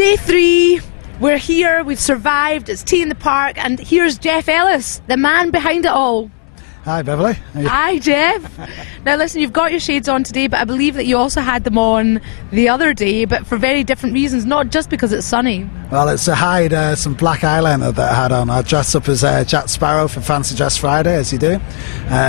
Day 3, we're here, we've survived, it's tea in the park, and here's Geoff ELiis, the man behind it all. Hi Beverley. Hi Geoff. Now listen, you've got your shades on today, but I believe that you also had them on the other day, but for very different reasons, not just because it's sunny. Well, it's to hide some black eyeliner that I had on. I dressed up as Jack Sparrow for Fancy Dress Friday, as you do.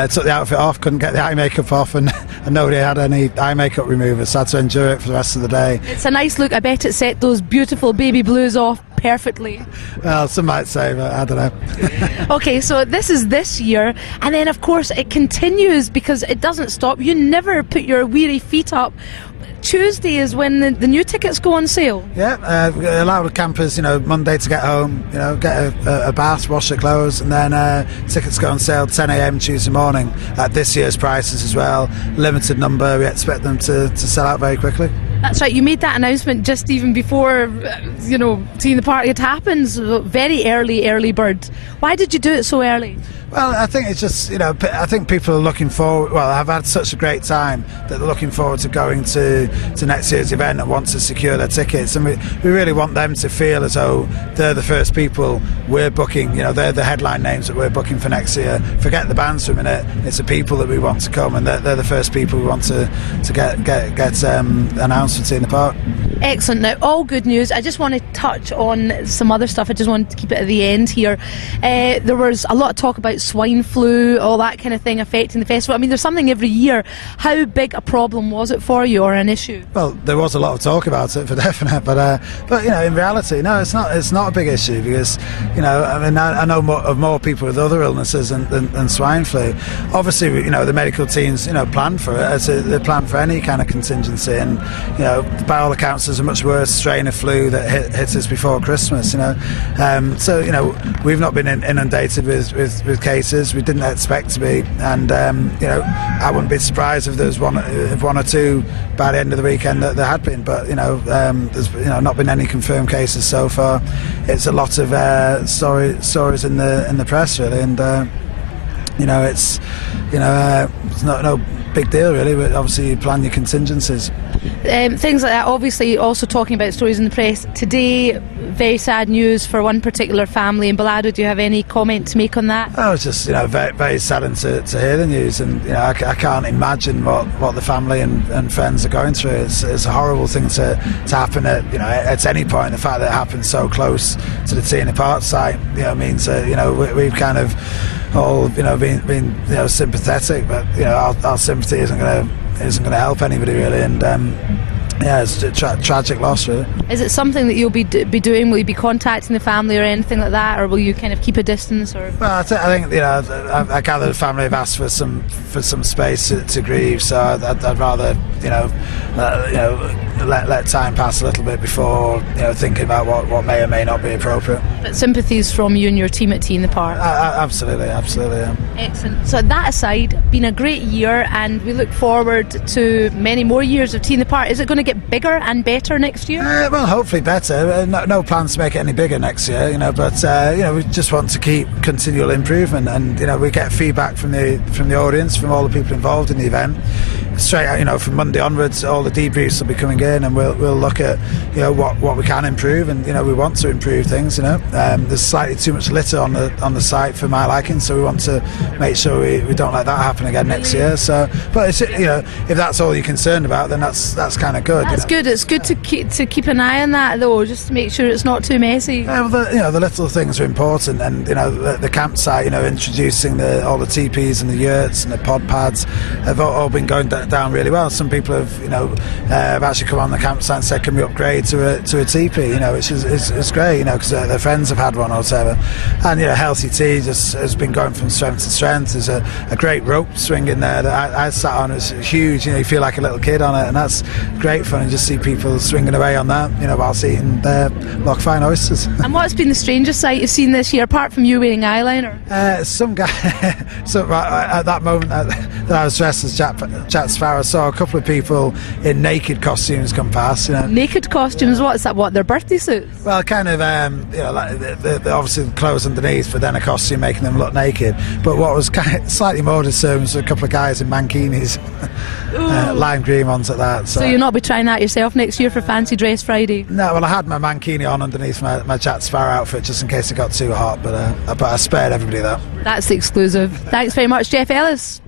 Took the outfit off, couldn't get the eye makeup off, and nobody had any eye makeup remover, so I had to endure it for the rest of the day. It's a nice look. I bet it set those beautiful baby blues off perfectly. Well, some might say, but I don't know. Okay, so this is this year, and then of course it continues because it doesn't stop. You never put your weary feet up. Tuesday is when the new tickets go on sale. Yeah, allow the campers, Monday to get home, get a bath, wash their clothes, and then tickets go on sale 10 a.m. Tuesday morning at this year's prices as well. Limited number, we expect them to sell out very quickly. That's right, you made that announcement just even before, seeing the party had happened. So very early bird. Why did you do it so early? Well, I think it's just, I think people are looking forward, have had such a great time that they're looking forward to going to next year's event and want to secure their tickets. And we really want them to feel as though they're the first people we're booking, they're the headline names that we're booking for next year. Forget the bands for a minute, it's the people that we want to come, and they're the first people we want to get announced for Tea in the Park. Excellent. Now, all good news. I just want to touch on some other stuff. I just wanted to keep it at the end here. There was a lot of talk about swine flu, all that kind of thing affecting the festival. I mean, there's something every year. How big a problem was it for you, or an issue? Well, there was a lot of talk about it for definite, but in reality, no, it's not a big issue because, I know of more people with other illnesses than swine flu. Obviously, the medical teams, plan for it, as they plan for any kind of contingency, and, by all accounts, there's a much worse strain of flu that hit us before Christmas, so, we've not been inundated with cases. We didn't expect to be, and I wouldn't be surprised if there was one or two by the end of the weekend that there had been, but there's not been any confirmed cases so far. It's a lot of stories in the press really, and it's no big deal really, but obviously you plan your contingencies. Things like that. Obviously, also talking about stories in the press today. Very sad news for one particular family in Balado. Do you have any comment to make on that? Oh, it's just very, very saddened to hear the news, and I can't imagine what the family and friends are going through. It's a horrible thing to happen at any point. The fact that it happened so close to the Tea in the Park site, means that we've kind of all been sympathetic, but our sympathy isn't going to help anybody really, and it's a tragic loss really. Is it something that you'll be doing? Will you be contacting the family or anything like that, or will you kind of keep a distance? Or well, I think I gather the family have asked for some space to grieve, so I'd rather let time pass a little bit before thinking about what may or may not be appropriate. But sympathies from you and your team at Tea in the Park. Absolutely, yeah. Excellent. So that aside, been a great year, and we look forward to many more years of Tea in the Park. Is it going to get bigger and better next year? Well, hopefully better. No plans to make it any bigger next year, but we just want to keep continual improvement, and we get feedback from the audience, from all the people involved in the event. Straight out, from Monday onwards, all the debriefs will be coming in, and we'll look at what we can improve, and we want to improve things. There's slightly too much litter on the site for my liking, so we want to make sure we don't let that happen again next year. So, but it's, if that's all you're concerned about, then that's kind of good. That's good. It's good to keep an eye on that though, just to make sure it's not too messy. Well, the little things are important, and the campsite, introducing all the teepees and the yurts and the pod pads have all been going down really well. Some people have actually come on the campsite and said, can we upgrade to a teepee, which is great, because their friends have had one or whatever. And Healthy Tea just has been going from strength to strength. There's a great rope swing in there that I sat on. It's huge, you feel like a little kid on it, and that's great fun, and just see people swinging away on that, whilst eating their Lochfine oysters. And what's been the strangest sight you've seen this year, apart from you wearing eyeliner? Some guy at that moment that I was dressed as Jack Sparrow, I saw a couple of people in naked costumes costumes come past. You know, naked costumes. What's that? What, their birthday suits? well, kind of, you know, like the obviously the clothes underneath, but then a costume making them look naked. But what was kind of slightly more disturbing was a couple of guys in mankinis, lime green ones at that. So you'll not be trying that yourself next year for Fancy Dress Friday? No, well, I had my mankini on underneath my Jack Sparrow outfit just in case it got too hot, but I spared everybody that. That's exclusive. Thanks very much, Geoff ELiis.